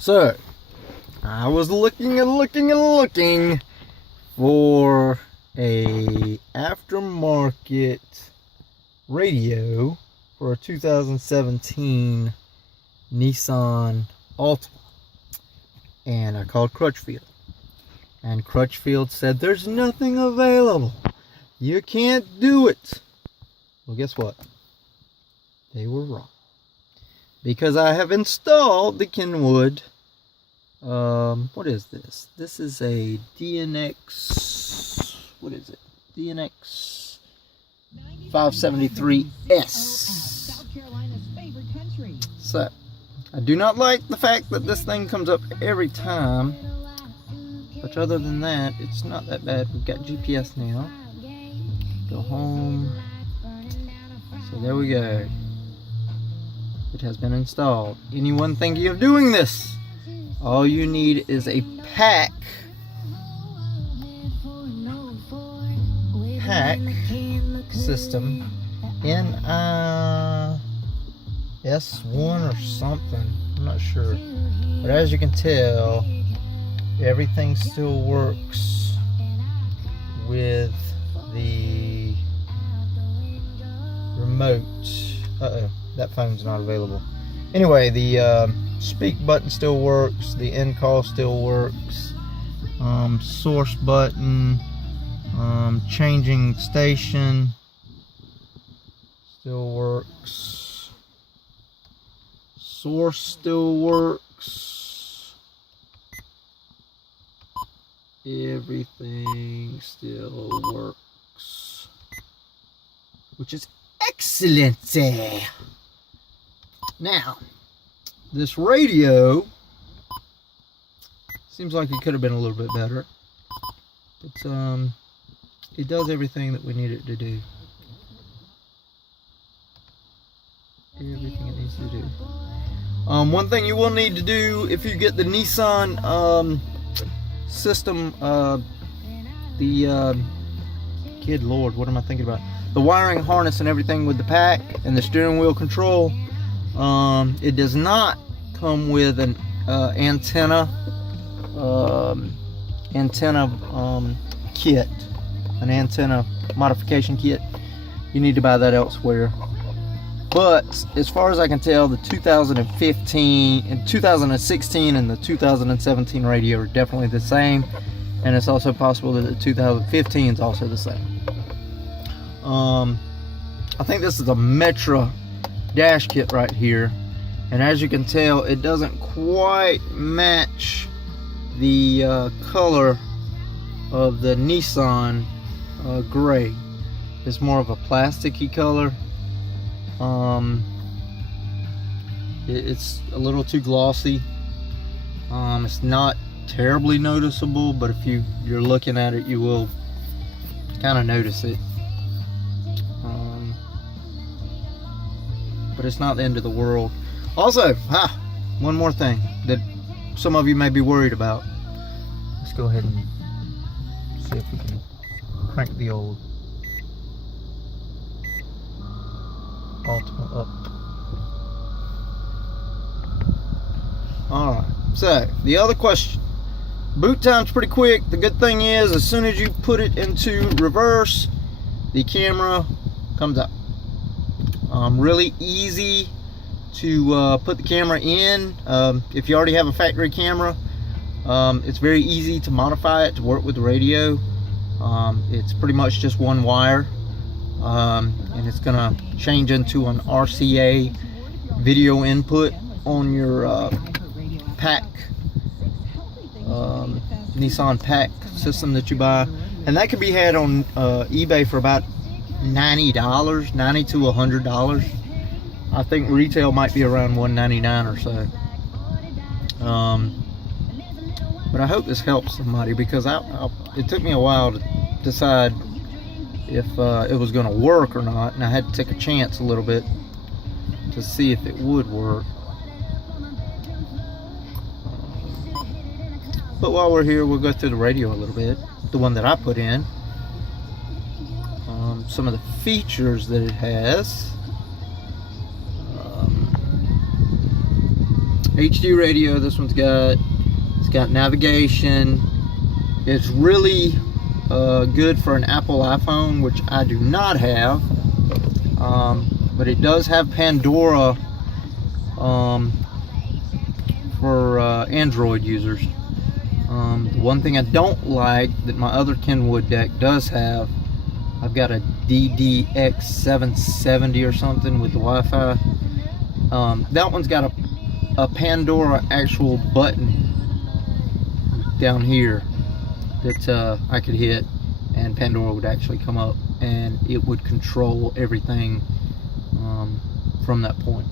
So, I was looking for a aftermarket radio for a 2017 Nissan Altima. And I called Crutchfield. And Crutchfield said, there's nothing available. You can't do it. Well, guess what? They were wrong. Because I have installed the Kenwood. What is this? This is a DNX. What is it? DNX 573S. So, I do not like the fact that this thing comes up every time. But other than that, it's not that bad. We've got GPS now. Go home. So there we go. It has been installed. Anyone thinking of doing this? All you need is a pack system in S1 or something. I'm not sure. But as you can tell, everything still works with the remote. That phone's not available. Anyway, the speak button still works. The end call still works. Source button. Changing station still works. Source still works. Everything still works, which is excellent. Now, this radio seems like it could have been a little bit better. It does everything that we need it to do. Everything it needs to do. One thing you will need to do if you get the Nissan system, good Lord, what am I thinking about? The wiring harness and everything with the pack and the steering wheel control. It does not come with an antenna kit, an antenna modification kit. You need to buy that elsewhere. But as far as I can tell, the 2015 and 2016 and the 2017 radio are definitely the same, and it's also possible that the 2015 is also the same. I think this is a Metra dash kit right here, and as you can tell, it doesn't quite match the color of the Nissan gray. It's more of a plasticky color. It's a little too glossy. It's not terribly noticeable, but if you're looking at it, you will kind of notice it. But it's not the end of the world. Also, one more thing that some of you may be worried about. Let's go ahead and see if we can crank the old Altima up. Alright, so the other question. Boot time's pretty quick. The good thing is, as soon as you put it into reverse, the camera comes up. Really easy to put the camera in. If you already have a factory camera, it's very easy to modify it to work with the radio. It's pretty much just one wire, and it's gonna change into an RCA video input on your pack, Nissan pack system that you buy, and that can be had on eBay for about $90 to $100. I think retail might be around $199 or so. But I hope this helps somebody, because it took me a while to decide if it was going to work or not, and I had to take a chance a little bit to see if it would work. But while we're here, we'll go through the radio a little bit, the one that I put in. Some of the features that it has. HD radio. This one's it's got navigation. It's really good for an Apple iPhone, which I do not have. But it does have Pandora for Android users. The one thing I don't like that my other Kenwood deck does have, I've got a DDX 770 or something with the Wi-Fi. That one's got a Pandora actual button down here that I could hit, and Pandora would actually come up and it would control everything from that point.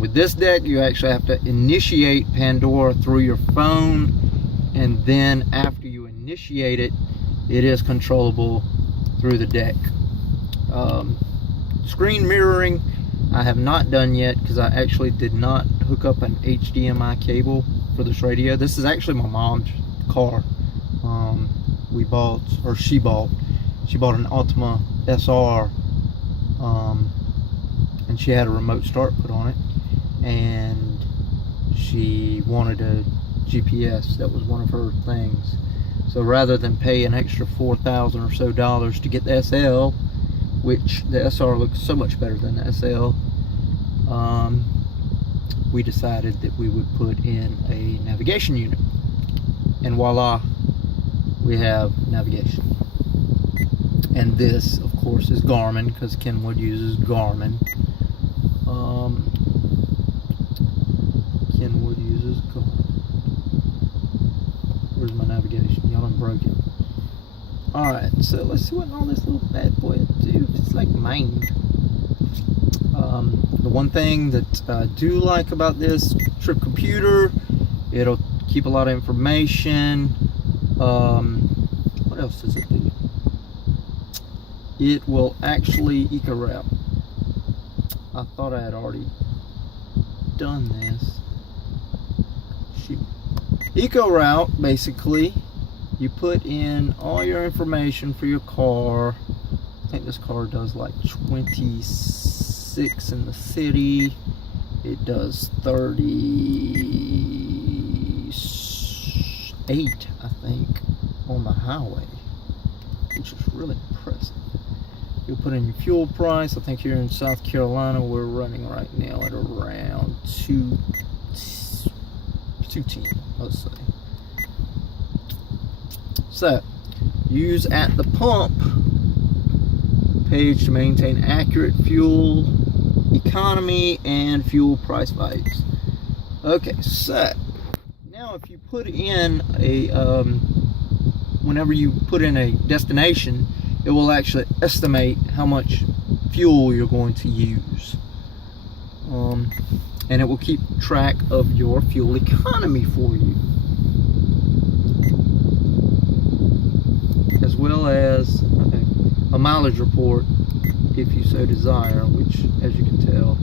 With this deck, you actually have to initiate Pandora through your phone, and then after you initiate it, it is controllable through the deck. Screen mirroring, I have not done yet because I actually did not hook up an HDMI cable for this radio. This is actually my mom's car. She bought an Altima SR, and she had a remote start put on it, and she wanted a GPS. That was one of her things. So rather than pay an extra $4,000 or so to get the SL, which the SR looks so much better than the SL, we decided that we would put in a navigation unit, and voila, we have navigation. And this, of course, is Garmin, because Kenwood uses Garmin. Kenwood uses Garmin. Where's my navigation? Y'all done broke it. Alright, so let's see what all this little bad boy will do. It's like mine. The one thing that I do like about this trip computer, it'll keep a lot of information. What else does it do? It will actually eco-route. I thought I had already done this. Shoot. Eco-route, basically, you put in all your information for your car. I think this car does like 26 in the city. It does 38, I think, on the highway, which is really impressive. You'll put in your fuel price. I think here in South Carolina we're running right now at around 210, let's say. So, use at the pump page to maintain accurate fuel economy and fuel price values. Okay, so now if you put in a whenever you put in a destination, it will actually estimate how much fuel you're going to use, and it will keep track of your fuel economy for you, as well as a mileage report if you so desire, which, as you can tell,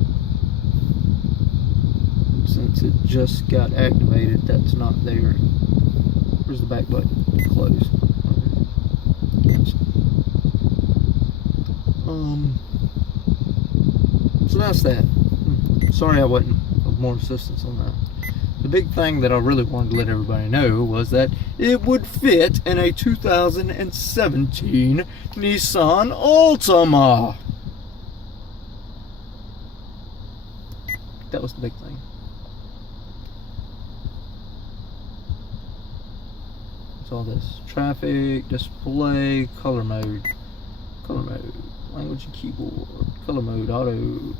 since it just got activated, that's not there. Where's the back button? Close. Cancel. So that's that. Sorry I wasn't of more assistance on that. The big thing that I really wanted to let everybody know was that it would fit in a 2017 Nissan Altima. That was the big thing. What's all this? Traffic, display, color mode, language and keyboard, color mode, auto,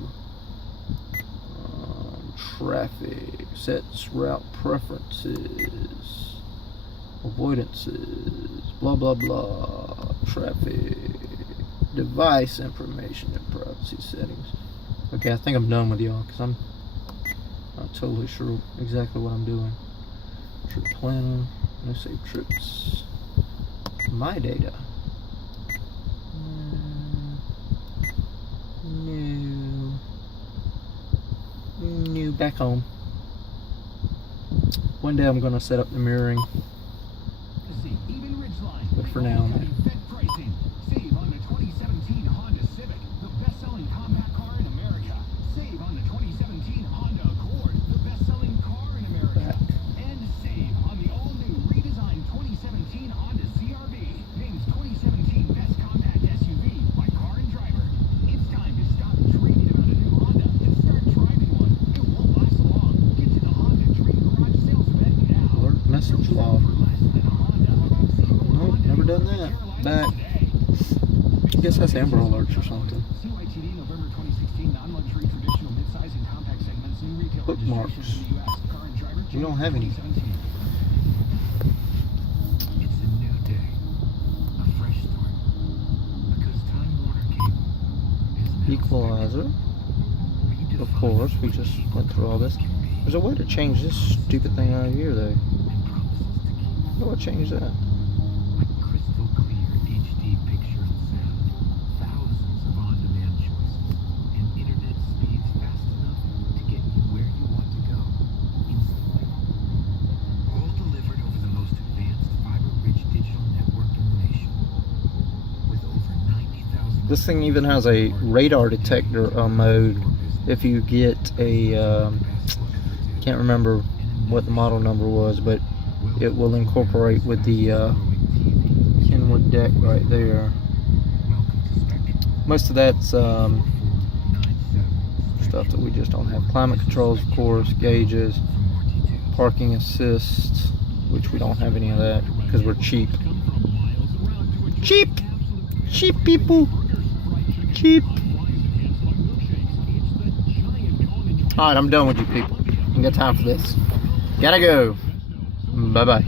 traffic, sets route preferences, avoidances, blah blah blah, traffic, device information and privacy settings. Okay, I think I'm done with y'all because I'm not totally sure exactly what I'm doing. Trip planner, no save trips, my data. New back home. One day I'm gonna set up the mirroring, but for now, Save on the 2017 Honda Civic, the best-selling compact car in America. Save on the 2017 Honda Accord, the best-selling cloth. Nope, never done that. Back. I guess that's Amber Alerts or something. Bookmarks. You don't have any. It's a new day, a fresh start. Because Time Warner Cable is now Equalizer. Of course, we just went through all this. There's a way to change this stupid thing out here, though. How do I change that? Like crystal clear HD picture and sound, thousands of on-demand choices, and internet speeds fast enough to get you where you want to go instantly. All delivered over the most advanced fiber-rich digital network in the nation. With over 90,000. This thing even has a radar detector mode. If you get a, can't remember what the model number was, but it will incorporate with the Kenwood deck right there. Most of that's stuff that we just don't have. Climate controls, of course, gauges, parking assist, which we don't have any of that because we're cheap. Cheap! Cheap people! Cheap! Alright, I'm done with you people. I ain't got time for this. Gotta go. Bye bye.